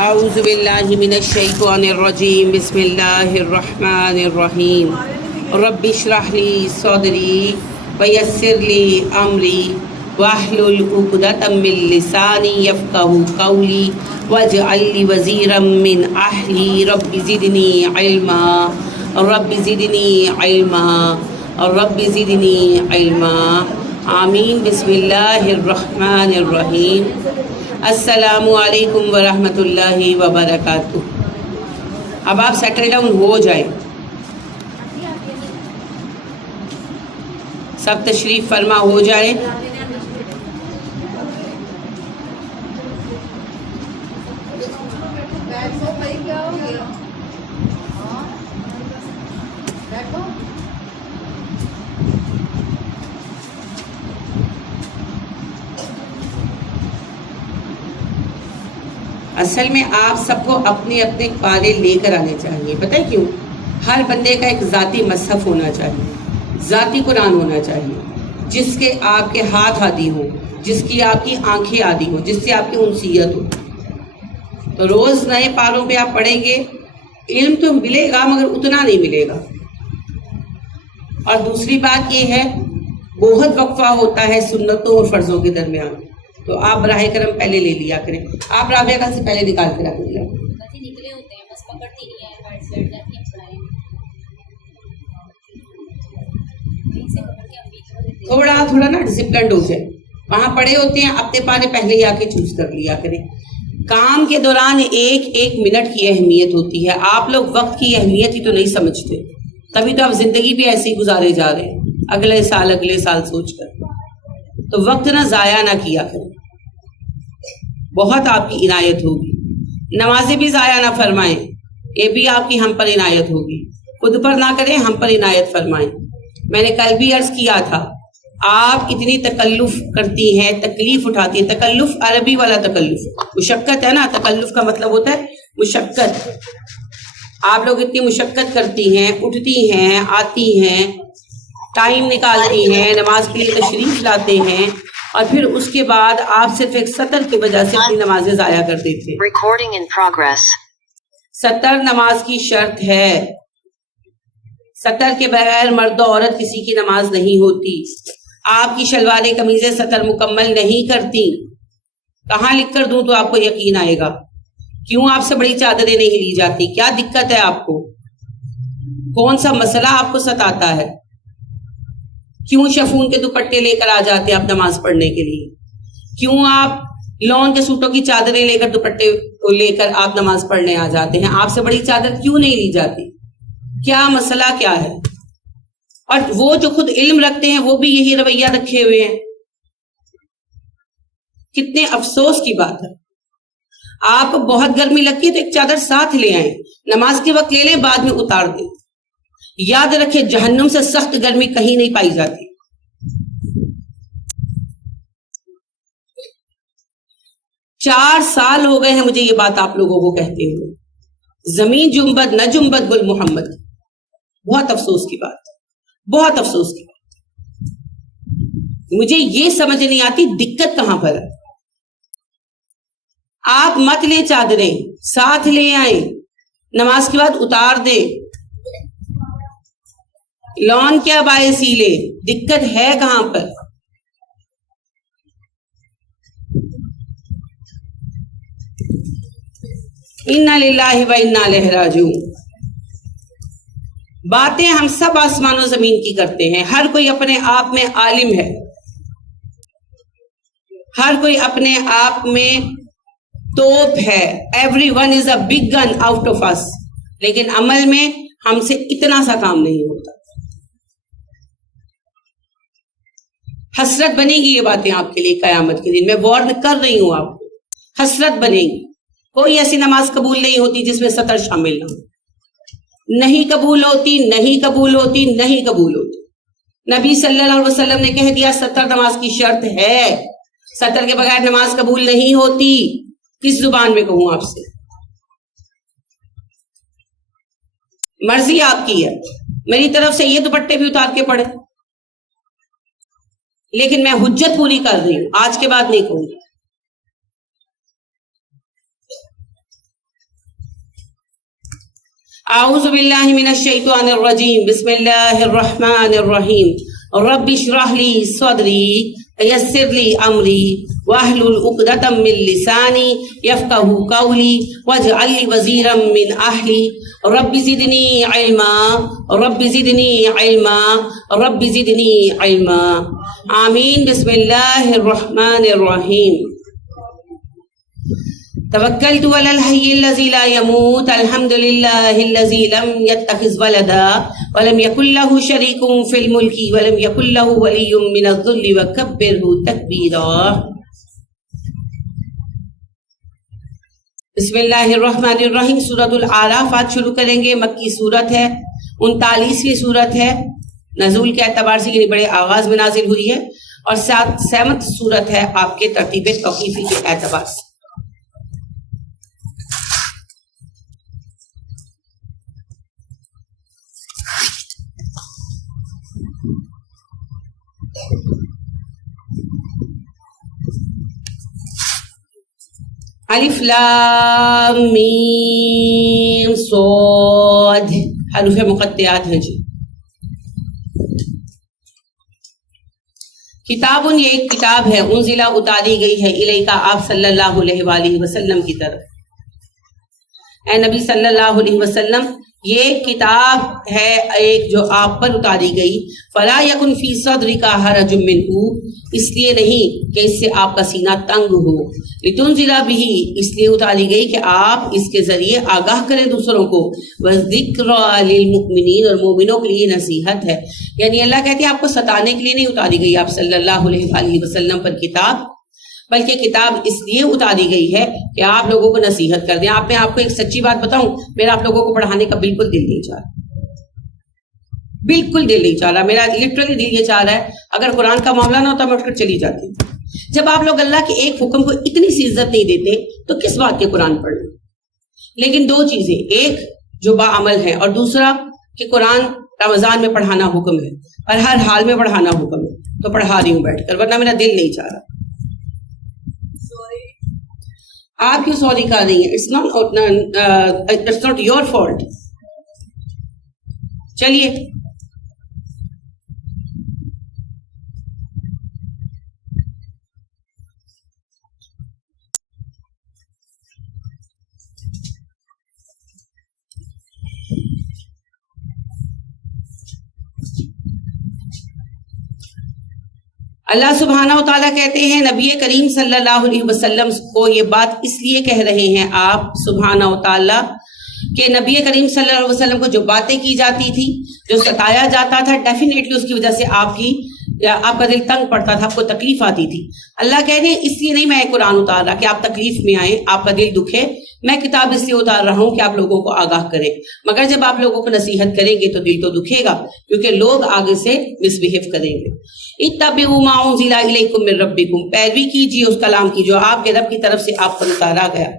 اعوذ باللہ من الشیطان الرجیم بسم اللہ الرحمن الرحیم رب اشرح لی صدری ویسر لی امری واحلل عقدۃ من لسانی یفقہوا قولی واجعل لی وزیرا من اہلی رب زدنی علما رب زدنی علما رب زدنی علما آمین۔ بسم اللہ الرحمن الرحیم۔ السلام علیکم ورحمۃ اللہ وبرکاتہ۔ اب آپ سیٹل ڈاؤن ہو جائیں، سب تشریف فرما ہو جائیں۔ اصل میں آپ سب کو اپنے اپنے پارے لے کر آنے چاہیے۔ پتہ ہے کیوں؟ ہر بندے کا ایک ذاتی مصحف ہونا چاہیے، ذاتی قرآن ہونا چاہیے، جس کے آپ کے ہاتھ عادی ہوں، جس کی آپ کی آنکھیں عادی ہوں، جس سے آپ کی انسیت ہو۔ تو روز نئے پاروں پہ آپ پڑھیں گے، علم تو ملے گا مگر اتنا نہیں ملے گا۔ اور دوسری بات یہ ہے، بہت وقفہ ہوتا ہے سنتوں اور فرضوں کے درمیان، تو آپ براہ کرم پہلے لے لیا کریں۔ آپ رابعہ کا سے پہلے نکال کے رکھ لیا۔ نکلے ہوتے ہیں بس پکڑتی نہیں ہے، بیٹھ بیٹھ کر کے پڑھائیں تھوڑا نا ڈسپلنڈ ہو جائے۔ وہاں پڑھے ہوتے ہیں، اپنے پارے پہلے ہی آ کے چوز کر لیا کریں۔ کام کے دوران ایک ایک منٹ کی اہمیت ہوتی ہے۔ آپ لوگ وقت کی اہمیت ہی تو نہیں سمجھتے، تبھی تو آپ زندگی بھی ایسے ہی گزارے جا رہے ہیں، اگلے سال سوچ کر۔ تو وقت نہ ضائع نہ کیا کریں، بہت آپ کی عنایت ہوگی۔ نمازیں بھی ضائع نہ فرمائیں، یہ بھی آپ کی ہم پر عنایت ہوگی۔ خود پر نہ کریں، ہم پر عنایت فرمائیں۔ میں نے کل بھی عرض کیا تھا، آپ اتنی تکلف کرتی ہیں، تکلیف اٹھاتی ہیں۔ تکلف عربی والا تکلف، مشقت ہے نا، تکلف کا مطلب ہوتا ہے مشقت۔ آپ لوگ اتنی مشقت کرتی ہیں، اٹھتی ہیں، آتی ہیں، ٹائم نکالتی ہیں، نماز کے لیے تشریف لاتے ہیں، اور پھر اس کے بعد آپ صرف ایک سطر کی وجہ سے اپنی نمازیں ضائع کر دیتے ہیں۔ Recording in progress. سطر نماز کی شرط ہے، سطر کے بغیر مرد و عورت کسی کی نماز نہیں ہوتی۔ آپ کی شلواریں قمیضیں سطر مکمل نہیں کرتی۔ کہاں لکھ کر دوں تو آپ کو یقین آئے گا؟ کیوں آپ سے بڑی چادریں نہیں لی جاتی؟ کیا دقت ہے آپ کو؟ کون سا مسئلہ آپ کو ستاتا ہے؟ کیوں شفون کے دوپٹے لے کر آ جاتے ہیں آپ نماز پڑھنے کے لیے؟ کیوں آپ لون کے سوٹوں کی چادریں لے کر دوپٹے کو لے کر آپ نماز پڑھنے آ جاتے ہیں؟ آپ سے بڑی چادر کیوں نہیں لی جاتی؟ کیا مسئلہ کیا ہے؟ اور وہ جو خود علم رکھتے ہیں وہ بھی یہی رویہ رکھے ہوئے ہیں۔ کتنے افسوس کی بات ہے۔ آپ کو بہت گرمی لگتی ہے تو ایک چادر ساتھ لے آئیں، نماز کے وقت لے لیں، بعد میں اتار دیں۔ یاد رکھیں، جہنم سے سخت گرمی کہیں نہیں پائی جاتی۔ 4 سال ہو گئے ہیں مجھے یہ بات آپ لوگوں کو کہتے ہوئے، زمین جنبد نہ جنبد گل محمد۔ بہت افسوس کی بات، بہت افسوس کی بات۔ مجھے یہ سمجھ نہیں آتی دقت کہاں پر ہے۔ آپ مت لیں چادریں، ساتھ لے آئیں، نماز کے بعد اتار دیں۔ لون کیا باعث ہی لے، دقت ہے کہاں پر؟ انا للہ و انا الیہ راجعون۔ باتیں ہم سب آسمان و زمین کی کرتے ہیں، ہر کوئی اپنے آپ میں عالم ہے، ہر کوئی اپنے آپ میں توپ ہے۔ Everyone is a big gun out of اس، لیکن عمل میں ہم سے اتنا سا کام نہیں ہوتا۔ حسرت بنے گی یہ باتیں آپ کے لیے قیامت کے دن، میں وارن کر رہی ہوں آپ کو، حسرت بنے گی۔ کوئی ایسی نماز قبول نہیں ہوتی جس میں سطر شامل نہ ہو، نہیں قبول ہوتی، نہیں قبول ہوتی، نہیں قبول ہوتی۔ نبی صلی اللہ علیہ وسلم نے کہہ دیا سطر نماز کی شرط ہے، سطر کے بغیر نماز قبول نہیں ہوتی۔ کس زبان میں کہوں آپ سے؟ مرضی آپ کی ہے، میری طرف سے یہ دوپٹے بھی اتار کے پڑھے، لیکن میں حجت پوری کر رہی ہوں، آج کے بعد نہیں کہوں گی۔ اعوذ باللہ من الشیطان الرجیم بسم اللہ الرحمن الرحیم رب اشرح لی صدری یسر لی امری واحلل عقدۃ من لسانی یفقہوا قولی واجعل لی وزیرا من اہلی رب زدنی علما رب زدنی علما رب زدنی علما آمین. بسم اللہ الرحمن الرحیم. توکلت علی الحی الذی لا یموت الحمد للہ الذی لم یتخذ ولدا ولم یکن له شریک فی الملک ولم یکن له ولی من الذل وکبرہ تکبیرا. بسم اللہ الرحمن الرحیم. سورۃ الاعراف آج شروع کریں گے. مکی صورت ہے, 39ویں صورت ہے. نزول کے اعتبار سے یعنی بڑے آغاز میں نازل ہوئی ہے, اور 7ویں صورت ہے آپ کے ترتیب توقیفی کے اعتبار سے. الف لام میم صاد حروف مقطعات ہیں جی. کتاب, یہ ایک کتاب ہے, انزلہ اتاری گئی ہے, الیکا آپ صلی اللہ علیہ وآلہ وسلم کی طرف. اے نبی صلی اللہ علیہ وسلم, یہ کتاب ہے ایک جو آپ پر اتاری گئی. فلا یکن فی صدرک حرج منہ, اس لیے نہیں کہ اس سے آپ کا سینہ تنگ ہو. لتنذر بہ, اس لیے اتاری گئی کہ آپ اس کے ذریعے آگاہ کریں دوسروں کو. وذکریٰ للمؤمنین, اور مومنوں کے لیے نصیحت ہے. یعنی اللہ کہتے ہیں آپ کو ستانے کے لیے نہیں اتاری گئی آپ صلی اللہ علیہ وآلہ وسلم پر کتاب, بلکہ کتاب اس لیے اتاری گئی ہے کہ آپ لوگوں کو نصیحت کر دیں. میں آپ کو ایک سچی بات بتاؤں, میرا آپ لوگوں کو پڑھانے کا بالکل دل نہیں چاہ رہا, بالکل دل نہیں چاہ رہا. میرا لٹرلی دل یہ چاہ رہا ہے اگر قرآن کا معاملہ نہ ہوتا میں اٹھ کر چلی جاتی. جب آپ لوگ اللہ کے ایک حکم کو اتنی سی عزت نہیں دیتے تو کس بات کے قرآن پڑھ لیں. لیکن دو چیزیں, ایک جو باعمل ہے, اور دوسرا کہ قرآن رمضان میں پڑھانا حکم ہے اور ہر حال میں پڑھانا حکم ہے, تو پڑھا رہی ہوں بیٹھ کر, ورنہ میرا دل نہیں چاہ رہا. آپ کیوں سوری کر رہی ہیں؟ It's not your fault. چلیے اللہ سبحانہ و تعالیٰ کہتے ہیں نبی کریم صلی اللہ علیہ وسلم کو یہ بات اس لیے کہہ رہے ہیں آپ سبحانہ و تعالیٰ کہ نبی کریم صلی اللہ علیہ وسلم کو جو باتیں کی جاتی تھی, جو ستایا جاتا تھا, ڈیفینیٹلی اس کی وجہ سے آپ کا دل تنگ پڑتا تھا, آپ کو تکلیف آتی تھی. اللہ کہہ رہے ہیں اس لیے نہیں میں قرآن اتار رہا کہ آپ تکلیف میں آئیں, آپ کا دل دکھے. میں کتاب اس لیے اتار رہا ہوں کہ آپ لوگوں کو آگاہ کریں, مگر جب آپ لوگوں کو نصیحت کریں گے تو دل تو دکھے گا, کیونکہ لوگ آگے سے مس بہیو کریں گے. اتبعوا ما انزل الیکم من ربکم, پیروی کیجیے اس کلام کی جو آپ کے رب کی طرف سے آپ پر اتارا گیا.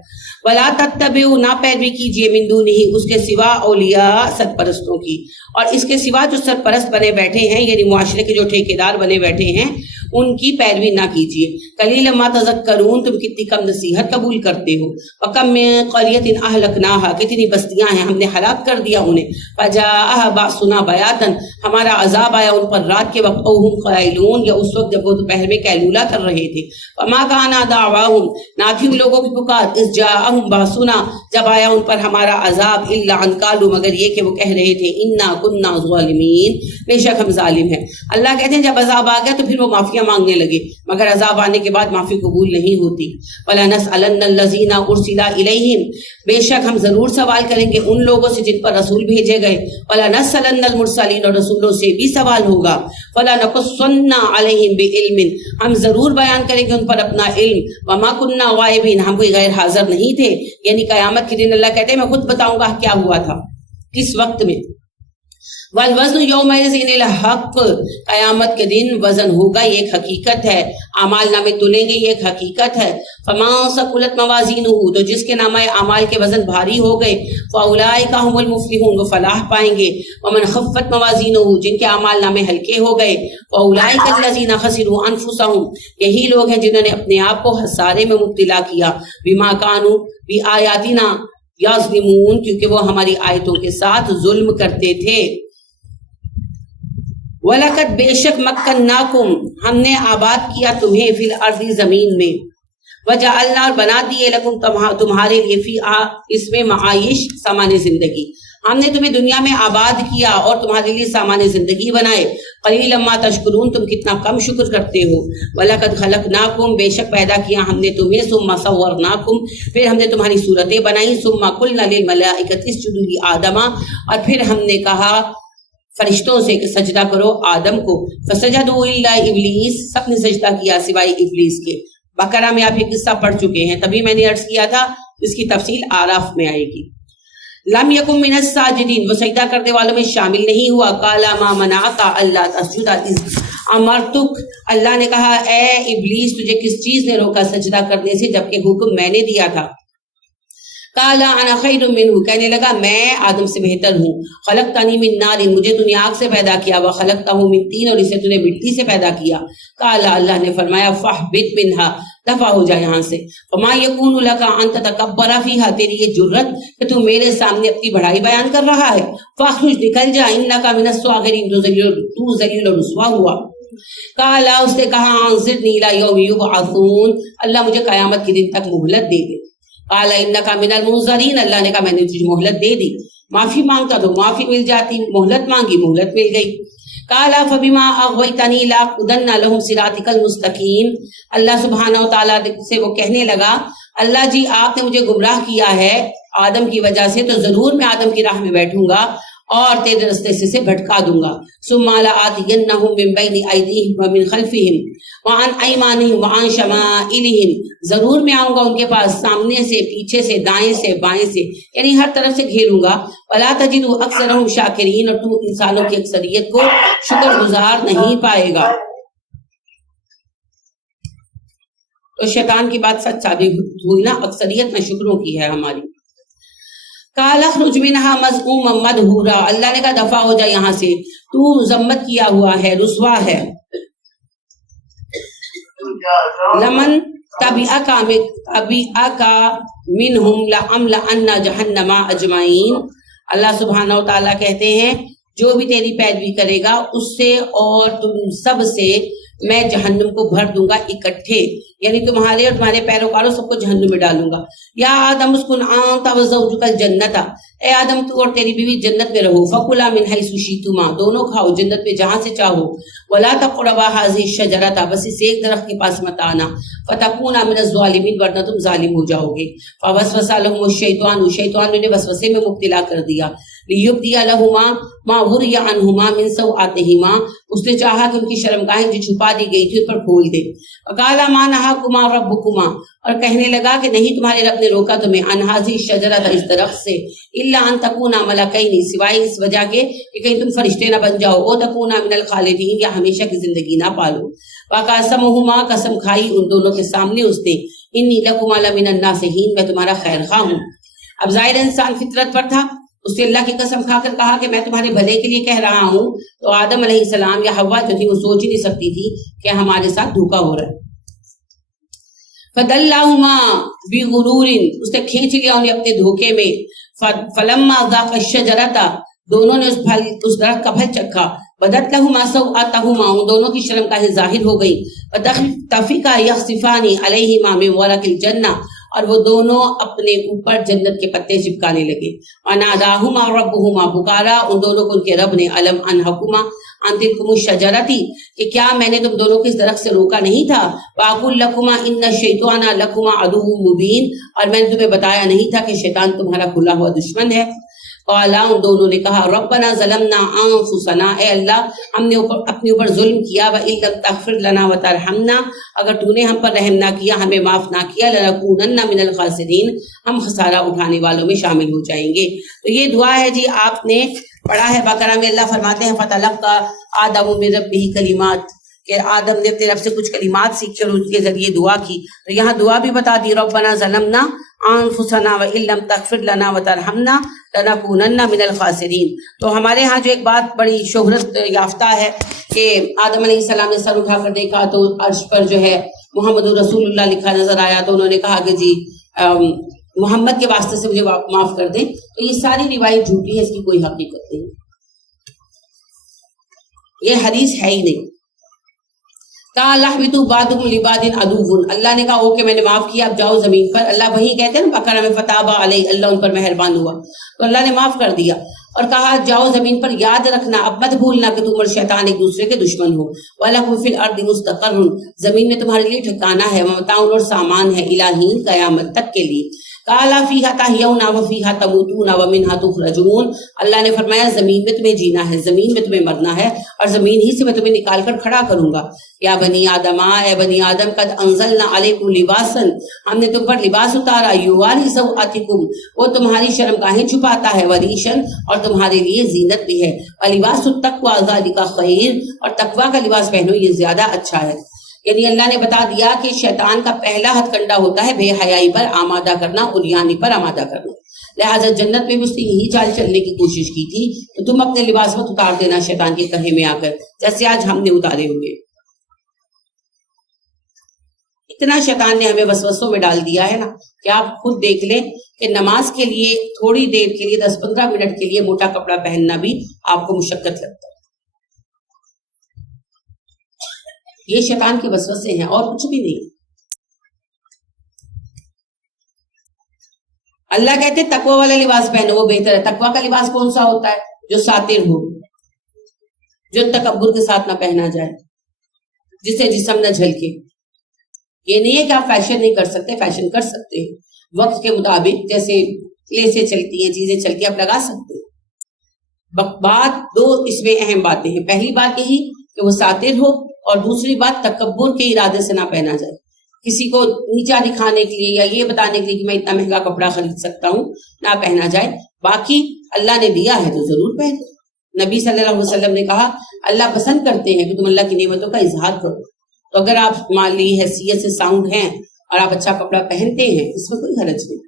ولا تتبعوا, نہ پیروی کیجیے, من دونہ, اس کے سوا, اولیاء, سرپرستوں کی, اور اس کے سوا جو سرپرست بنے بیٹھے ہیں یعنی معاشرے کے جو ٹھیکیدار بنے بیٹھے ہیں ان کی پیروی نہ کیجیے. قلیلا ما تذکرون, تم کتنی کم نصیحت قبول کرتے ہو. وکم من قریۃ اہلکناها, کتنی بستیاں ہیں ہم نے ہلاک کر دیا انہیں. فجاءها باسنا بیاتا, ہمارا عذاب آیا ان پر رات کے وقت. او هم قائلون, یا اس وقت جب وہ دوپہر میں قیلولہ کر رہے تھے. وما کان دعواهم, نہ تھی ان لوگوں کی پکار, اذ جاءهم باسنا, جب آیا ان پر ہمارا عذاب, الا ان قالوا, مگر یہ کہ وہ کہہ رہے تھے, انا كنا ظالمین, بے شک ہم ظالم ہیں. اللہ کہتے ہیں جب عذاب آ گیا تو پھر وہ معافی مانگنے لگے, مگر عذاب آنے کے بعد معافی قبول نہیں ہوتی. وَلَنَسْأَلَنَّ الَّذِينَ أُرْسِلَ إِلَيْهِمْ, بے شک ہم ضرور سوال کریں گے ان لوگوں سے جن پر رسول بھیجے گئے. وَلَنَسْأَلَنَّ الْمُرْسَلِينَ, اور رسولوں سے بھی سوال ہوگا. وَلَنَقُصَّنَّ عَلَيْهِمْ بِعِلْمٍ, ہم ضرور بیان کریں گے ان پر اپنا علم. وَمَا كُنَّا غَائِبِينَ, ہم کوئی غیر حاضر نہیں تھے. یعنی قیامت کے دن اللہ کہتے ہیں میں خود بتاؤں گا کیا ہوا تھا کس وقت میں. والوزن یومئذ الحق, قیامت کے دن وزن ہوگا, یہ ایک حقیقت ہے. اعمال نامے تلیں گے, یہ ایک حقیقت ہے. فما ثقلت موازینہ, تو جس کے نامہ اعمال کے وزن بھاری ہو گئے. فاولئک هم المفلحون, وہ فلاح پائیں گے. ومن خفت موازینہ, جن کے اعمال نامے ہلکے ہو گئے. فاولئک الذین خسروا انفسهم, یہی لوگ ہیں جنہوں نے اپنے آپ کو خسارے میں مبتلا کیا. بما کانوا بآیاتنا, یظلمون، کیونکہ وہ ہماری آیتوں کے ساتھ ظلم کرتے تھے. وَلَقَدْ بے شک مَكَّنَّاكُمْ ہم نے آباد کیا تمہیں فی الارض زمین میں، وَجَعَلْنَا اور بنا دیے لَكُمْ تمہارے لیے فی اس میں معائش سامان زندگی، ہم نے تمہیں دنیا میں آباد کیا اور تمہارے لیے سامان زندگی بنائے. قلیلا ما تشکرون، تم کتنا کم شکر کرتے ہو. وَلَقَدْ خَلَقْنَاكُمْ بے شک پیدا کیا ہم نے تمہیں، ثُمَّ صَوَّرْنَاكُمْ پھر ہم نے تمہاری صورتیں بنائی، ثُمَّ قُلْنَا لِلْمَلَائِكَةِ اسْجُدُوا لِآدَمَ اور پھر ہم نے کہا فرشتوں سے کہ سجدہ کرو آدم کو. فسجدوا الا ابلیس، سب نے سجدہ کیا سوائے ابلیس کے. بقرہ میں آپ یہ قصہ پڑھ چکے ہیں، تبھی میں نے عرض کیا تھا اس کی تفصیل آراف میں آئے گی. لم یکن من الساجدین، وہ سجدہ کرنے والوں میں شامل نہیں ہوا. قال ما منعک الا تسجد اذ امرتک، اللہ نے کہا اے ابلیس تجھے کس چیز نے روکا سجدہ کرنے سے جبکہ حکم میں نے دیا تھا. قال انا خیر منہ، کہنے لگا میں آدم سے بہتر ہوں. خلقتنی من نار، مجھے تو نے آگ سے پیدا کیا، وخلقتہ من طین اور اسے تو نے مٹی سے پیدا کیا. قال اللہ نے فرمایا فاہبط منہا، دفع ہو جا یہاں سے. وما یکون لک ان تتکبر فیہا، تیری یہ جرت کہ تو میرے سامنے اپنی بڑائی بیان کر رہا ہے. فاخرج، نکل جا، انک من الصاغرین، تو ذلیل و رسوا ہوا. قال اس نے کہا انظرنی الی یوم یبعثون، اللہ مجھے قیامت کے دن تک مہلت دے دے. قال انک من المنظرین، اللہ نے کہا میں نے تجھے مہلت دے دی. معافی مانگتا تو معافی مل جاتی، مہلت مانگی مہلت مل گئی. قال فبما اغویتنی لاقعدن لهم صراطک المستقیم، اللہ سبحانہ و تعالیٰ سے وہ کہنے لگا اللہ جی آپ نے مجھے گمراہ کیا ہے آدم کی وجہ سے، تو ضرور میں آدم کی راہ میں بیٹھوں گا اور تیرے رستے سے بھٹکا دوں گا. ثم لآتینہم من بین ایدیہم ومن خلفہم وعن ایمانہم وعن شمائلہم، ضرور میں آؤں گا ان کے پاس سامنے سے، پیچھے سے، دائیں سے، بائیں سے، یعنی ہر طرف سے گھیروں گا. ولا تجد اکثرہم شاکرین، اور تو انسانوں کی اکثریت کو شکر گزار نہیں پائے گا. تو شیطان کی بات سچ ثابت ہوئی نا، اکثریت نہ شکروں کی ہے ہماری. قال اخرج منها مذءوما مدحورا، اللہ نے کہا دفع ہو جا یہاں سے، تو ذمت کیا ہوا ہے، رسوا ہے. لمن تبعک منہم لأملأن جہنم اجمعین، اللہ سبحانہ و تعالیٰ کہتے ہیں جو بھی تیری پیروی کرے گا اس سے اور تم سب سے میں جہنم کو بھر دوں گا اکٹھے، یعنی تمہارے اور تمہارے پیروکاروں سب کو جہنم میں ڈالوں گا. یا آدم اسکن انت وزوجک الجنت، اے آدم تو اور تیری بیوی جنت میں رہو. فکلا من حیث شئتما، دونوں کھاؤ جنت میں جہاں سے چاہو. ولا تقربا هذه الشجرۃ، بس اس ایک درخت کے پاس مت آنا. فتکونا من الظالمین، ورنہ تم ظالم ہو جاؤ گے. فوسوس لهم الشیطان، شیطان نے وسوسے میں مبتلا کر دیا. لیبدی لهما ما وري عنهما من سوآتهما، اس نے چاہا کہ ان کی شرمگاہیں جو چھپا دی گئی تھی ان پر کھول دے. وقال ما نهاكما ربكما، اور کہنے لگا کہ نہیں تمہارے رب نے روکا تمہیں عن هذه الشجرۃ، اس درخت سے، الا ان تکونا ملکین، سوائے اس وجہ کے کہ کہیں تم فرشتے نہ بن جاؤ، او تکونا من الخالدین، یا ہمیشہ کی زندگی نہ پالو. وقاسمهما، قسم کھائی ان دونوں کے سامنے اس نے، انی لکما لمن الناصحین، میں تمہارا خیر خواہ ہوں. اب ظاہر انسان فطرت پر تھا، اس نے اللہ کی قسم کھا کر کہا کہ میں تمہارے بھلے کے لیے کہہ رہا ہوں. تو آدم علیہ السلام یا حوا جو تھی وہ سوچ ہی نہیں سکتی تھی کہ ہمارے ساتھ دھوکا ہو رہا ہے. فَدَلَّهُمَا بِغُرُورٍ، اس نے کھینچ لیا انہیں اپنے دھوکے میں. فَلَمَّا ذَاقَ الشَّجَرَةَ، دونوں نے اس درخت کا پھل چکھا. بدت لهما سوءاتهما، ان دونوں کی شرمگاہیں ظاہر ہو گئی. وَتَفِقَا يَخْصِفَانِ عَلَيْهِمَا مِنْ وَرَقِ الْجَنَّةِ، اور وہ دونوں اپنے اوپر جنت کے پتے چپکانے لگے. وَنَادَاهُمَا رَبُّهُمَا، پکارا ان دونوں کو ان کے رب نے. أَلَمْ أَنْهَكُمَا عَنْ تِلْكُمُ الشَّجَرَةِ، کہ کیا میں نے تم دونوں کو اس درخت سے روکا نہیں تھا. وَأَقُلْ لَكُمَا إِنَّ الشَّيْطَانَ لَكُمَا عَدُوٌّ مُبِينٌ، اور میں نے تمہیں بتایا نہیں تھا کہ شیطان تمہارا کھلا ہوا دشمن ہے. قالا، ان دونوں نے کہا ربنا ظلمنا انفسنا، اے اللہ ہم نے اپنے اوپر ظلم کیا. وَإِن لَمْ تَغْفِرْ لَنَا وَتَرْحَمْنَا، اگر تو نے ہم پر رحم نہ کیا، ہمیں معاف نہ کیا، لَنَكُونَنَّ مِنَ الْخَاسِرِينَ، ہم خسارہ اٹھانے والوں میں شامل ہو جائیں گے. تو یہ دعا ہے جی، آپ نے پڑھا ہے بقرہ میں. اللہ فرماتے ہیں فَتَلَقَّىٰ آدَمُ مِن رَبِّهِ کلمات، کہ آدم نے اپنے رب سے کچھ کلمات سیکھ کر اس کے ذریعے دعا کی. تو یہاں دعا بھی بتا دی ربنا ظلمنا انفسنا وان لم تغفر لنا وترحمنا لنکونن من الخاسرین. تو ہمارے ہاں جو ایک بات بڑی شہرت یافتہ ہے کہ آدم علیہ السلام نے سر اٹھا کر دیکھا تو عرش پر جو ہے محمد رسول اللہ لکھا نظر آیا. تو انہوں نے کہا کہ جی محمد کے واسطے سے مجھے معاف کر دیں. تو یہ ساری روایت جھوٹی ہے, اس کی کوئی حقیقت نہیں, یہ حدیث ہے ہی نہیں. اللہ نے کہا اوکے میں نے معاف کیا, اب جاؤ زمین پر. اللہ وہی کہتے ہیں نا بقرہ میں فتاب علیہ, اللہ ان پر مہربان ہوا, تو اللہ نے معاف کر دیا اور کہا جاؤ زمین پر, یاد رکھنا اب مت بھولنا کہ تم اور شیطان ایک دوسرے کے دشمن ہو. وَلَكُمْ فِي الْأَرْضِ مُسْتَقَرٌ, زمین میں تمہارے لیے ٹھکانہ ہے, وَمَتَاعٌ اور سامان ہے, الہین قیامت تک کے لیے. قَالَ فِيهَا تَحْيَوْنَ وَفِيهَا تَمُوتُونَ وَمِنْهَا تُخْرَجُونَ, اللہ نے فرمایا زمین میں تمہیں جینا ہے, زمین میں تمہیں مرنا ہے, اور زمین ہی سے میں تمہیں نکال کر کھڑا کروں گا. یا بنی آدم, اے بنی آدم, قد انزلنا علیکم لباسا, ہم نے تم پر لباس اتارا, یواری سوآتکم, وہ تمہاری شرمگاہیں چھپاتا ہے, وریشن, اور تمہارے لیے زینت بھی ہے, ولباس التقوی ذالک خیر, اور تقوی کا لباس پہنو یہ زیادہ اچھا ہے. یعنی اللہ نے بتا دیا کہ شیطان کا پہلا ہتھ کنڈا ہوتا ہے بے حیائی پر آمادہ کرنا, عریانی پر آمادہ کرنا. لہٰذا جنت میں بھی اس نے یہی چال چلنے کی کوشش کی تھی, تو تم اپنے لباس مت اتار دینا شیطان کے کہے میں آ کر, جیسے آج ہم نے اتارے ہوئے. اتنا شیطان نے ہمیں وسوسوں میں ڈال دیا ہے نا کہ آپ خود دیکھ لیں کہ نماز کے لیے تھوڑی دیر کے لیے 10-15 منٹ کے لیے موٹا کپڑا پہننا بھی آپ کو مشقت لگتا ہے. یہ شیطان کے وسوسے ہیں اور کچھ بھی نہیں. اللہ کہتے ہیں تقوی والا لباس پہنو, وہ بہتر ہے. تقوی کا لباس کون سا ہوتا ہے؟ جو ساتر ہو, جو تکبر کے ساتھ نہ پہنا جائے, جسے جسم نہ جھلکے. یہ نہیں ہے کہ آپ فیشن نہیں کر سکتے, فیشن کر سکتے ہیں وقت کے مطابق, جیسے پلیسیں چلتی ہیں, چیزیں چلتی ہیں, آپ لگا سکتے ہیں. بات دو اس میں اہم باتیں ہیں. پہلی بات یہی کہ وہ ساتر ہو, اور دوسری بات تکبر کے ارادے سے نہ پہنا جائے, کسی کو نیچا دکھانے کے لیے یا یہ بتانے کے لیے کہ میں اتنا مہنگا کپڑا خرید سکتا ہوں, نہ پہنا جائے. باقی اللہ نے دیا ہے تو ضرور پہنے. نبی صلی اللہ علیہ وسلم نے کہا اللہ پسند کرتے ہیں کہ تم اللہ کی نعمتوں کا اظہار کرو. تو اگر آپ مالی حیثیت سے ساؤنڈ ہیں اور آپ اچھا کپڑا پہنتے ہیں, اس میں کوئی حرج نہیں.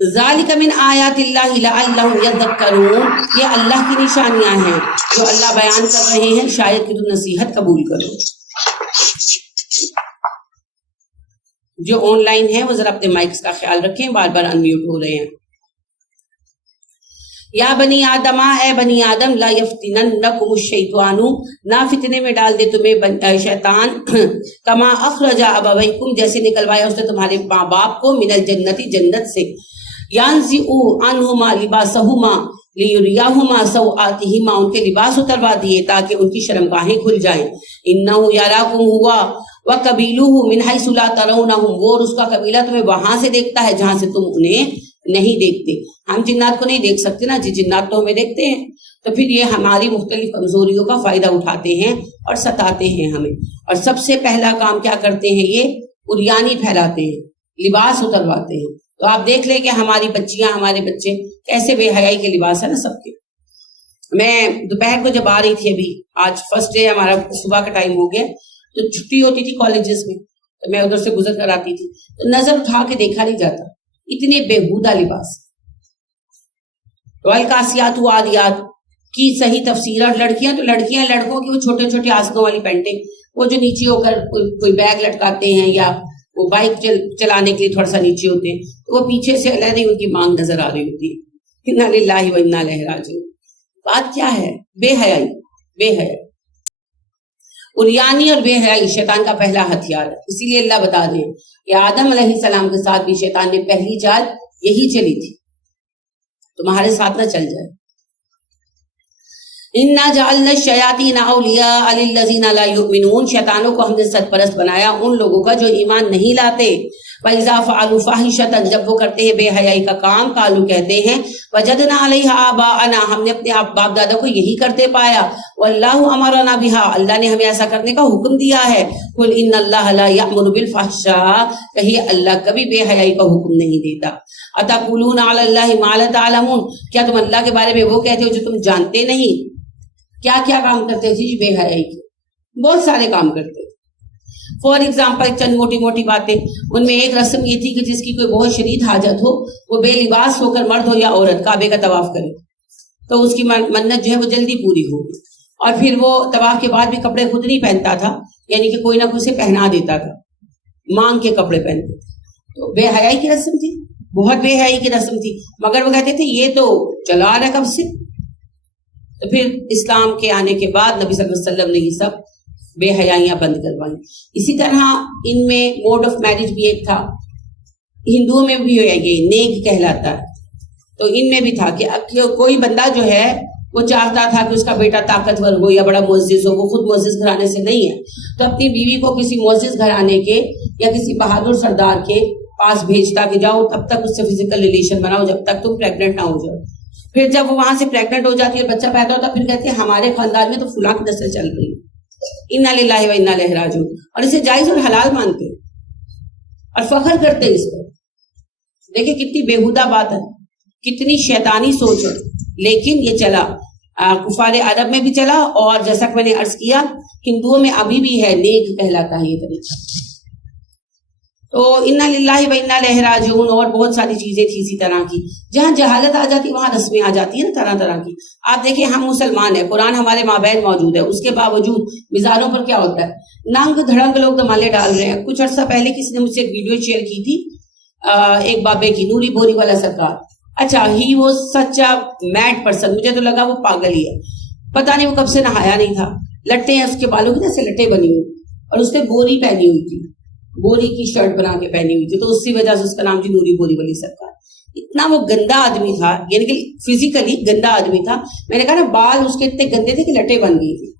ذالک من آیات اللہ لعلہم یذکرون, یہ اللہ کی نشانیاں ہیں جو اللہ بیان کر رہے ہیں, شاید کہ تم نصیحت قبول کرو. جو آن لائن ہیں وہ ذرا اپنے مائکس کا خیال رکھیں, بار بار انمیوٹ ہو رہے ہیں. یا بنی آدم, اے بنی آدم, لا یفتننکم الشیطان, نہ فتنے میں ڈال دے تمہیں شیطان, کما اخرج ابویکم, جیسے نکلوایا اس نے تمہارے ماں باپ کو, من الجنتی, جنت سے, یانزعوا عنہما لباسہما لیریہما سوآتہما, ان کے لباس اتروا دیے تاکہ ان کی شرمگاہیں کھل جائیں. انہ یراکم ہوا وقبیلہ من حیث لا ترونہم, وہ اور اس کا قبیلہ تمہیں وہاں سے دیکھتا ہے جہاں سے تم انہیں نہیں دیکھتے. ہم جنات کو نہیں دیکھ سکتے نا, جی جنات تو ہمیں دیکھتے ہیں. تو پھر یہ ہماری مختلف کمزوریوں کا فائدہ اٹھاتے ہیں اور ستاتے ہیں ہمیں. اور سب سے پہلا کام کیا کرتے ہیں, یہ عریانی پھیلاتے ہیں, لباس اترواتے ہیں. تو آپ دیکھ لیں کہ ہماری بچیاں, ہمارے بچے کیسے بے حیائی کے لباس ہے نا سب کے. میں دوپہر کو جب آ رہی تھی, ابھی آج فرسٹ ڈے ہمارا, صبح کا ٹائم ہو گیا, تو چھٹی ہوتی تھی کالجز میں, تو میں ادھر سے گزر کر آتی تھی, تو نظر اٹھا کے دیکھا نہیں جاتا, اتنے بےہودہ لباس. والکاسیات عاریات کی صحیح تفسیر. اور لڑکیاں تو لڑکیاں, لڑکوں کی وہ چھوٹے چھوٹے آسنوں والی پینٹیں, وہ جو نیچے ہو کر کوئی بیگ لٹکاتے ہیں, یا وہ بائک چلانے کے لیے تھوڑا سا نیچے ہوتے ہیں, تو وہ پیچھے سے علیحدہ ان کی مانگ نظر آ رہی ہوتی ہے. انا للہ و انا الیہ راجعون. بات کیا ہے؟ بے حیائی. بے حیائی, عریانی اور بے حیائی شیطان کا پہلا ہتھیار ہے. اسی لیے اللہ بتا دیں کہ آدم علیہ السلام کے ساتھ بھی شیطان نے پہلی چال یہی چلی تھی, تمہارے ساتھ نہ چل جائے. اِنَّا جَعَلْنَا الشَّيَاطِينَ أَوْلِيَاءَ لِلَّذِينَ لَا يُؤْمِنُونَ, شیطانوں کو ہم نے سرپرست بنایا ان لوگوں کا جو ایمان نہیں لاتے. وَإِذَا فَعَلُوا فَاحِشَةً, جب وہ کرتے ہیں بے حیائی کا کام, قالوا کہتے ہیں, وَجَدْنَا عَلَيْهَا آبَاءَنَا, ہم نے اپنے باپ دادا کو یہی کرتے پایا. وَاللَّهُ أَمَرَنَا بِهَا, اللہ نے ہمیں ایسا کرنے کا حکم دیا ہے. قُلْ إِنَّ اللَّهَ لَا يَأْمُرُ بِالْفَحْشَاءِ, کہیے اللہ کبھی بے حیائی کا حکم نہیں دیتا. أَتَقُولُونَ عَلَى اللَّهِ مَا لَا تَعْلَمُونَ, کیا تم اللہ کے بارے میں وہ کہتے ہو جو تم جانتے نہیں. کیا کیا کام کرتے تھے بے حیائی کے؟ بہت سارے کام کرتے تھے. فار ایگزامپل چند موٹی موٹی باتیں, ان میں ایک رسم یہ تھی کہ جس کی کوئی بہت شدید حاجت ہو, وہ بے لباس ہو کر, مرد ہو یا عورت, کعبے کا طواف کرے, تو اس کی منت جو ہے وہ جلدی پوری ہوگی. اور پھر وہ طواف کے بعد بھی کپڑے خود نہیں پہنتا تھا, یعنی کہ کوئی نہ کوئی سے پہنا دیتا تھا, مانگ کے کپڑے پہنتے تھے. تو بے حیائی کی رسم تھی, بہت بے حیائی کی رسم تھی, مگر وہ کہتے تھے یہ تو چلا آ رہا کب سے. تو پھر اسلام کے آنے کے بعد نبی صلی اللہ علیہ وسلم نے یہ سب بے حیائیاں بند کروائیں. اسی طرح ان میں موڈ آف میرج بھی ایک تھا, ہندوؤں میں بھی یہ نیک کہلاتا ہے, تو ان میں بھی تھا کہ کوئی بندہ جو ہے وہ چاہتا تھا کہ اس کا بیٹا طاقتور ہو یا بڑا معزز ہو, وہ خود معزز گھرانے سے نہیں ہے, تو اپنی بیوی کو کسی معزز گھرانے کے یا کسی بہادر سردار کے پاس بھیجتا کہ جاؤ تب تک اس سے فزیکل ریلیشن بناؤ جب تک تم پریگننٹ نہ ہو جاؤ. پھر جب وہ وہاں سے پریگننٹ ہو جاتی ہے اور بچہ پیدا ہوتا, پھر کہتے ہیں ہمارے خاندان میں تو فلاں کی نسل چل رہی ہے, انا للہ و انا الیہ راجعون, اور اسے جائز اور حلال مانتے اور فخر کرتے ہیں اس پر. دیکھیں کتنی بےہودہ بات ہے, کتنی شیطانی سوچ ہے, لیکن یہ چلا کفار عرب میں بھی چلا, اور جیسا کہ میں نے عرض کیا ہندوؤں میں ابھی بھی ہے, نیک کہلاتا ہے یہ طریقہ. تو انا للہ و انا الیہ راجعون, اور بہت ساری چیزیں تھی اسی طرح کی. جہاں جہالت آ جاتی وہاں رسمیں آ جاتی ہیں نا طرح طرح کی. آپ دیکھیں ہم مسلمان ہیں, قرآن ہمارے مابین موجود ہے, اس کے باوجود مزاروں پر کیا ہوتا ہے, ننگ دھڑنگ لوگ دمالے ڈال رہے ہیں. کچھ عرصہ پہلے کسی نے مجھ سے ایک ویڈیو شیئر کی تھی ایک بابے کی, نوری بوری والا سرکار. اچھا ہی وہ سچا میڈ پرسن, مجھے تو لگا وہ پاگل ہی ہے, پتہ نہیں وہ کب سے نہایا نہیں تھا, لٹے ہیں اس کے بالوں کی جیسے لٹے بنی ہوئی, اور اس نے بوری پہنی ہوئی تھی, بوری کی شرٹ بنا کے پہنی ہوئی تھی, تو اسی وجہ سے اس کا نام تھی نوری بوری والی سرکار. اتنا وہ گندا آدمی تھا, یعنی کہ فزیکلی گندا آدمی تھا. میں نے کہا نا بال اس کے اتنے گندے تھے کہ لٹے بن گئی تھی,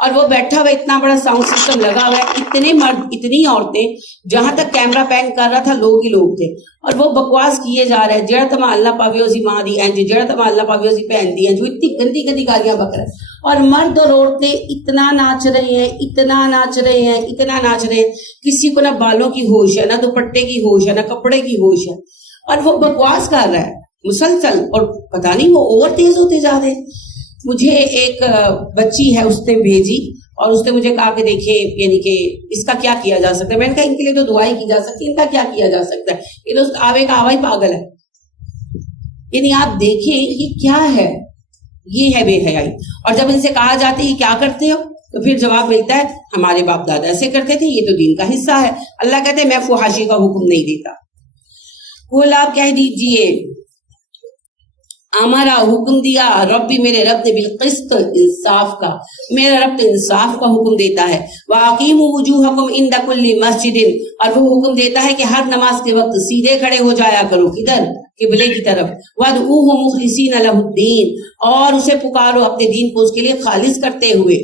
اور وہ بیٹھا ہوا اتنا بڑا ساؤنڈ سسٹم لگا ہوا ہے, اتنے مرد اتنی عورتیں, جہاں تک کیمرہ پین کر رہا تھا لوگ ہی لوگ تھے, اور وہ بکواس کیے جا رہے ہیں, جڑ تما اللہ پاویوزی ماں دی اینج, جڑ تما اللہ پاویوزی پہن دی ہیں, جو اتنی گندی گندی گالیاں بک رہے ہیں. اور مرد اور عورتیں اتنا ناچ رہے ہیں, اتنا ناچ رہے ہیں, اتنا ناچ رہے ہیں, کسی کو نہ بالوں کی ہوش ہے, نہ دوپٹے کی ہوش ہے, نہ کپڑے کی ہوش ہے, اور وہ بکواس کر رہا ہے مسلسل, اور پتہ نہیں وہ اور تیز ہوتے جا رہے ہیں. مجھے ایک بچی ہے اس نے بھیجی, اور اس نے مجھے کہا کہ دیکھیں یعنی کہ اس کا کیا کیا جا سکتا ہے. میں نے کہا ان کے لیے تو دعائی کی جا سکتی ہے, ان کا کیا کیا جا سکتا ہے, یہ تو آوے کا آوا ہی پاگل ہے. یعنی آپ دیکھیں یہ کیا ہے, یہ ہے بے حیائی. اور جب ان سے کہا جاتا ہے یہ کیا کرتے ہو, تو پھر جواب ملتا ہے ہمارے باپ دادا ایسے کرتے تھے, یہ تو دین کا حصہ ہے. اللہ کہتے ہیں میں فحاشی کا حکم نہیں دیتا. قل آپ کہہ دیجئے ہمارا حکم دیا ربی, میرے رب نے بالقسط, انصاف کا, میرا رب تو انصاف کا حکم دیتا ہے. وَأَقِيمُوا وُجُوهَكُمْ عِنْدَ كُلِّ مَسْجِدٍ, اور وہ حکم دیتا ہے کہ ہر نماز کے وقت سیدھے کھڑے ہو جایا کرو, کدھر, قبلے کی طرف. وَادْعُوهُ مُخْلِصِينَ لَهُ الدِّينَ, اور اسے پکارو اپنے دین کو اس کے لیے خالص کرتے ہوئے.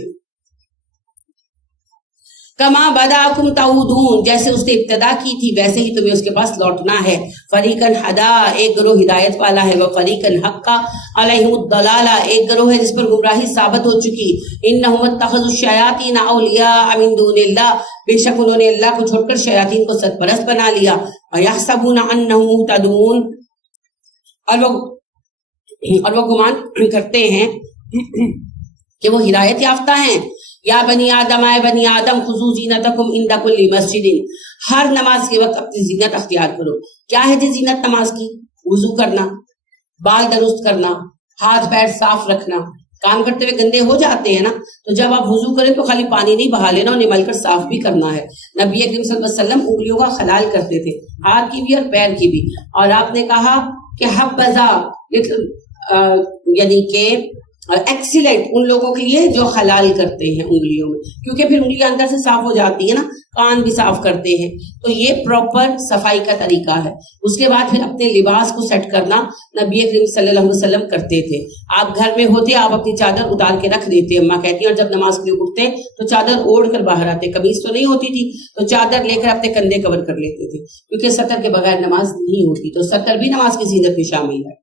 کما بداکم تعودون, جیسے اس نے ابتدا کی تھی ویسے ہی تمہیں اس کے پاس لوٹنا ہے. فریقاً ہدا, ایک گروہ ہدایت والا ہے, وفریقاً حقا علیہم الضلالہ, ایک گروہ ہے جس پر گمراہی ثابت ہو چکی. انہم اتخذوا الشیاطین اولیاء من دون اللہ, بے شک انہوں نے اللہ کو چھوڑ کر شیاطین کو سرپرست بنا لیا. ویحسبون انہم مہتدون, اور وہ گمان کرتے ہیں کہ وہ ہدایت یافتہ ہیں. یا بنی آدم, آئے بنی آدم, خذوا زینتکم عند کل مسجد, ہر نماز کے وقت اپنی زینت اختیار کرو. کیا ہے جی زینت نماز کی؟ وضو کرنا, بال درست کرنا, ہاتھ پیر صاف رکھنا. کام کرتے ہوئے گندے ہو جاتے ہیں نا, تو جب آپ وضو کریں تو خالی پانی نہیں بہا لینا, انہیں مل کر صاف بھی کرنا ہے. نبی اکرم صلی اللہ علیہ وسلم انگلیوں کا خلال کرتے تھے, ہاتھ کی بھی اور پیر کی بھی. اور آپ نے کہا کہ حبذا, یعنی کہ ایکسیلنٹ ان لوگوں کے لیے جو حلال کرتے ہیں انگلیوں میں, کیونکہ پھر انگلیاں اندر سے صاف ہو جاتی ہے نا, کان بھی صاف کرتے ہیں. تو یہ پراپر صفائی کا طریقہ ہے. اس کے بعد پھر اپنے لباس کو سیٹ کرنا نبی کریم صلی اللہ علیہ وسلم کرتے تھے. آپ گھر میں ہوتے آپ اپنی چادر اتار کے رکھ دیتے, اماں کہتی ہیں, اور جب نماز کے لیے اٹھتے تو چادر اوڑھ کر باہر آتے. قمیص تو نہیں ہوتی تھی تو چادر لے کر اپنے کندھے کور کر لیتے تھے, کیونکہ سطر کے بغیر نماز نہیں ہوتی. تو سطر بھی نماز کی زینت میں شامل ہے.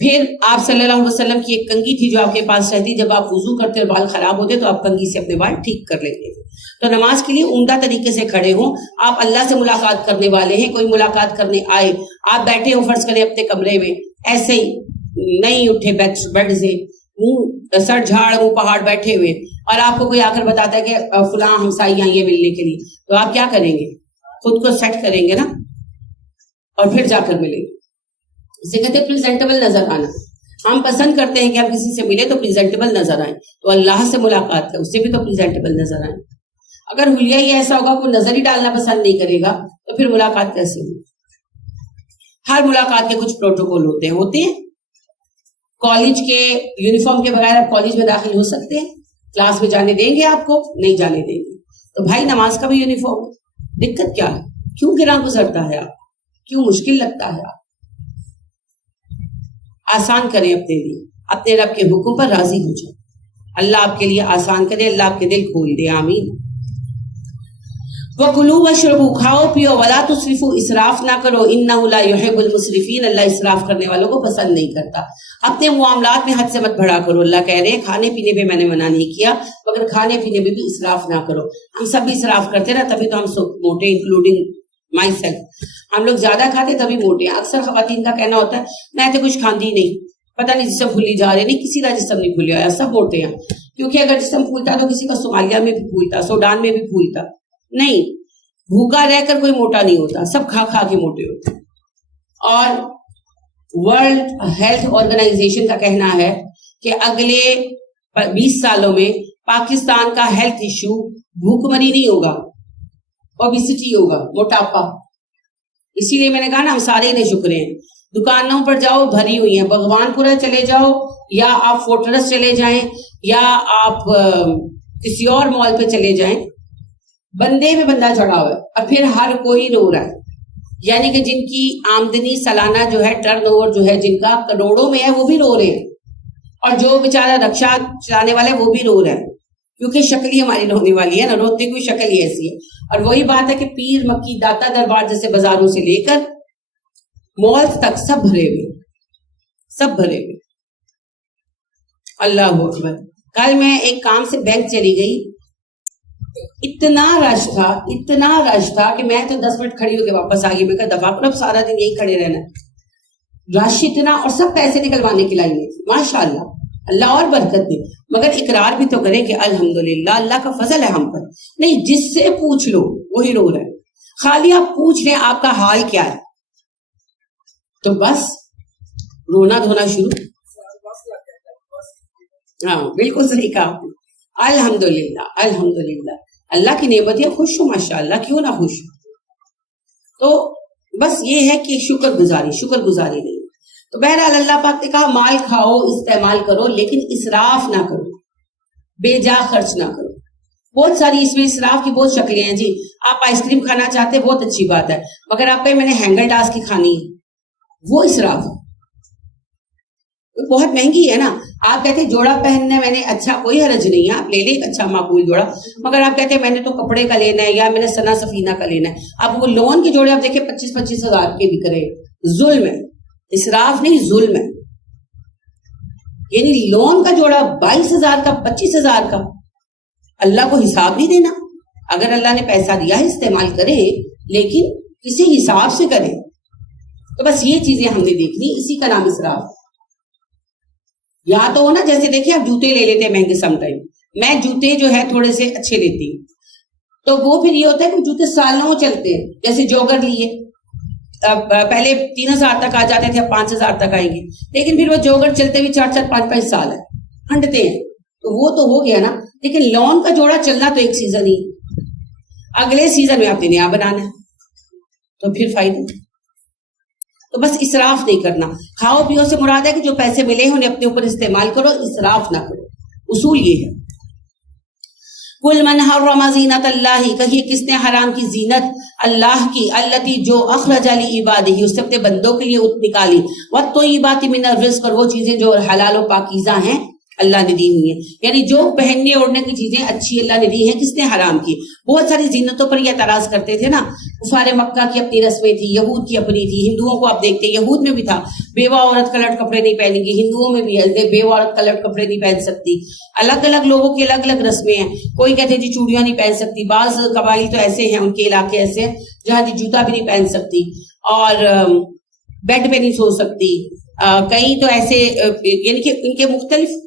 پھر آپ صلی اللہ علیہ وسلم کی ایک کنگھی تھی جو آپ کے پاس رہتی, جب آپ وضو کرتے اور بال خراب ہوتے تو آپ کنگھی سے اپنے بال ٹھیک کر لیتے تھے. تو نماز کے لیے عمدہ طریقے سے کھڑے ہوں. آپ اللہ سے ملاقات کرنے والے ہیں, کوئی ملاقات کرنے آئے, آپ بیٹھے ہو فرض کریں اپنے کمرے میں, ایسے ہی نہیں اٹھے بیڈ سے, منہ سر جھاڑ منہ پہاڑ بیٹھے ہوئے, اور آپ کو کوئی آ کر بتاتا ہے کہ فلاں ہمسائی آئی ہے ملنے کے لیے, تو آپ کیا کریں گے؟ خود کو سیٹ کریں گے نا, اور پھر جا کر ملیں گے. اسے کہتے ہیں پریزنٹیبل نظر آنا. ہم پسند کرتے ہیں کہ ہم کسی سے ملے تو پریزنٹیبل نظر آئیں. تو اللہ سے ملاقات ہے, اس سے بھی تو پریزنٹیبل نظر آئیں. اگر حلیہ ہی ایسا ہوگا کوئی نظر ہی ڈالنا پسند نہیں کرے گا تو پھر ملاقات کیسے ہوگی؟ ہر ملاقات کے کچھ پروٹوکول ہوتے ہیں. کالج کے یونیفارم کے بغیر آپ کالج میں داخل ہو سکتے ہیں؟ کلاس میں جانے دیں گے آپ کو؟ نہیں جانے دیں گے. تو بھائی نماز کا بھی یونیفارم ہے، دقت کیا ہے؟ کیوں گراں گزرتا ہے آپ؟ کیوں مشکل لگتا ہے آپ؟ آسان کریں اپنے لیے، اپنے رب کے حکم پر راضی ہو جائیں. اللہ آپ کے لیے آسان کرے، اللہ آپ کے دل کھول دے. آمین. وَكُلُوا وَاشْرَبُوا، کھاؤ پیو، وَلَا تُسْرِفُوا، اسراف نہ کرو، إِنَّهُ لَا يُحِبُّ الْمُسْرِفِينَ، اللہ اسراف کرنے والوں کو پسند نہیں کرتا. اپنے معاملات میں حد سے مت بڑھا کرو. اللہ کہہ رہے ہیں کھانے پینے پہ میں نے منع نہیں کیا، مگر کھانے پینے میں بھی اسراف نہ کرو. ہم سب بھی اسراف کرتے نا، تبھی تو ہم موٹے، انکلوڈنگ مائی سیلف. ہم لوگ زیادہ کھاتے تبھی موٹے ہیں. اکثر خواتین کا کہنا ہوتا ہے میں تو کچھ کھاندی نہیں، پتہ نہیں جسم پھولی جا رہے. نہیں، کسی کا جسم نہیں پھولیا ہے، سب موٹے ہیں. کیونکہ اگر جسم پھولتا تو کسی کا صومالیہ میں بھی پھولتا، سوڈان میں بھی پھولتا. نہیں، بھوکا رہ کر کوئی موٹا نہیں ہوتا، سب کھا کھا کے موٹے ہوتے. اور ورلڈ ہیلتھ آرگنائزیشن کا کہنا ہے کہ اگلے 20 سالوں میں پاکستان کا ہیلتھ ایشو بھوک مری نہیں ہوگا، اوبیسٹی ہوگا، موٹاپا. اسی لیے میں نے کہا نا ہم سارے انہیں شکرے ہیں. دکانوں پر جاؤ بھری ہوئی ہیں، بھگوان پورا چلے جاؤ یا آپ فورٹرس چلے جائیں یا آپ کسی اور مال پہ چلے جائیں، بندے میں بندہ چڑھا ہوا ہے. اور پھر ہر کوئی رو رہا ہے. یعنی کہ جن کی آمدنی سالانہ جو ہے، ٹرن اوور جو ہے جن کا کروڑوں میں ہے، وہ بھی رو رہے ہیں. اور جو بیچارہ رکشہ چلانے والا ہے وہ بھی رو رہا ہے، کیونکہ شکل ہی ہماری رونے والی ہے نا، روتے کوئی شکل ہی ایسی ہے. اور وہی بات ہے کہ پیر مکی داتا دربار جیسے بازاروں سے لے کر مالز تک سب بھرے ہوئے، سب بھرے ہوئے. اللہ اکبر. کل میں ایک کام سے بینک چلی گئی، اتنا رش تھا کہ میں تو 10 منٹ کھڑی ہو کے واپس آ گئی. میں کہا دفعہ کرو، اب سارا دن یہی کھڑے رہنا. رش اتنا، اور سب پیسے نکلوانے کی لائن میں تھی. ماشاء اللہ، اللہ اور برکت دے. مگر اقرار بھی تو کریں کہ الحمدللہ اللہ کا فضل ہے ہم پر. نہیں، جس سے پوچھ لو وہی رو رہا ہے. خالی آپ پوچھ لیں آپ کا حال کیا ہے تو بس رونا دھونا شروع. ہاں بالکل صحیح کہا آپ نے. الحمدللہ الحمدللہ، اللہ کی نعمت ہے. خوش ہو ماشاء اللہ، کیوں نہ خوش ہو. تو بس یہ ہے کہ شکر گزاری نہیں. تو بہرحال اللہ پاک نے کہا مال کھاؤ، استعمال کرو، لیکن اسراف نہ کرو، بے جا خرچ نہ کرو. بہت ساری اس میں اسراف کی بہت شکلیں ہیں جی. آپ آئس کریم کھانا چاہتے ہیں، بہت اچھی بات ہے، مگر آپ کہیں میں نے ہینگر ڈاس کی کھانی ہے، وہ اسراف ہے. بہت مہنگی ہے نا. آپ کہتے ہیں جوڑا پہننا میں نے، اچھا کوئی حرج نہیں ہے، آپ لے لیں ایک اچھا معقول جوڑا. مگر آپ کہتے ہیں میں نے تو کپڑے کا لینا ہے یا میں نے سنا سفینہ کا لینا ہے. آپ وہ لون کے جوڑے آپ دیکھیں 25-25 ہزار کے بک رہے. ظلم ہے، اسراف نہیں، ظلم ہے. یعنی لون کا جوڑا 22,000 کا، 25,000 کا، اللہ کو حساب نہیں دینا. اگر اللہ نے پیسہ دیا ہے استعمال کریں، لیکن کسی حساب سے کریں. تو بس یہ چیزیں ہم نے دیکھنی، اسی کا نام اسراف. یا تو ہو نا، جیسے دیکھیں آپ جوتے لے لیتے ہیں مہنگے. سم ٹائم میں جوتے جو ہے تھوڑے سے اچھے لیتی ہوں، تو وہ پھر یہ ہوتا ہے کہ جوتے سالوں چلتے ہیں. جیسے جوگر لیے، پہلے 3,000 تک آ جاتے تھے، اب 5,000 تک آئیں گے. لیکن پھر وہ جوگر چلتے بھی 4-4 5-5 سال ہے، ہنڈتے ہیں. تو وہ تو ہو گیا نا. لیکن لون کا جوڑا چلنا تو ایک سیزن ہی، اگلے سیزن میں آپ نے نیا بنانا ہے، تو پھر فائدہ. تو بس اسراف نہیں کرنا. کھاؤ پیو سے مراد ہے کہ جو پیسے ملے ہیں انہیں اپنے اوپر استعمال کرو، اسراف نہ کرو. اصول یہ ہے. قل من حرم زینت اللہ، کہیے کس نے حرام کی زینت اللہ کی، التی جو اخرج لعبادہ، اس نے اپنے بندوں کے لیے نکالی، والطیبات من الرزق، اور وہ چیزیں جو حلال و پاکیزہ ہیں اللہ نے دی ہوئی ہیں. یعنی جو پہننے اوڑھنے کی چیزیں اچھی اللہ نے دی ہیں، کس نے حرام کی. بہت ساری زینتوں پر یہ اعتراض کرتے تھے نا. کفار مکہ کی اپنی رسمیں تھی، یہود کی اپنی تھی. ہندوؤں کو آپ دیکھتے ہیں، یہود میں بھی تھا بیوہ عورت کلٹ کپڑے نہیں پہنیں گی، ہندوؤں میں بھی ہے بیوہ عورت کلٹ کپڑے نہیں پہن سکتی. الگ الگ لوگوں کی الگ الگ رسمیں ہیں. کوئی کہتے ہیں جی چوڑیاں نہیں پہن سکتی. بعض قبائل تو ایسے ہیں، ان کے علاقے ایسے ہیں جہاں جی جوتا بھی نہیں پہن سکتی، اور بیڈ پہ نہیں سو سکتی. کئی تو ایسے یعنی کہ ان کے مختلف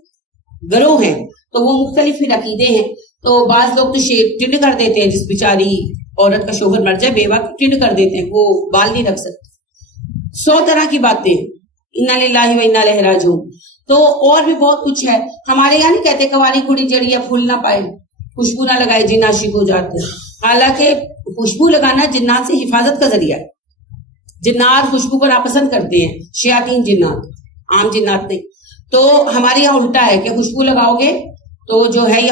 گروہ ہیں، تو وہ مختلف پھر عقیدے ہیں. تو بعض لوگ تو ٹنڈ کر دیتے ہیں، جس بیچاری عورت کا شوہر مر جائے بیوہ ٹنڈ کر دیتے ہیں، وہ بال نہیں رکھ سکتے. 100 طرح کی باتیں. انا للہ و انا الیہ راجعون. تو اور بھی بہت کچھ ہے. ہمارے یہاں نہیں کہتے کنواری کڑی جڑی ہے پھول نہ پائے. خوشبو نہ لگائے جن عاشق ہو جاتے ہیں. حالانکہ خوشبو لگانا جنات سے حفاظت کا ذریعہ ہے. جنات خوشبو کو ناپسند کرتے ہیں, شیاطین جنات, عام جنات نہیں. تو ہمارے یہاں الٹا ہے کہ خوشبو لگاؤ گے تو جو ہے یہ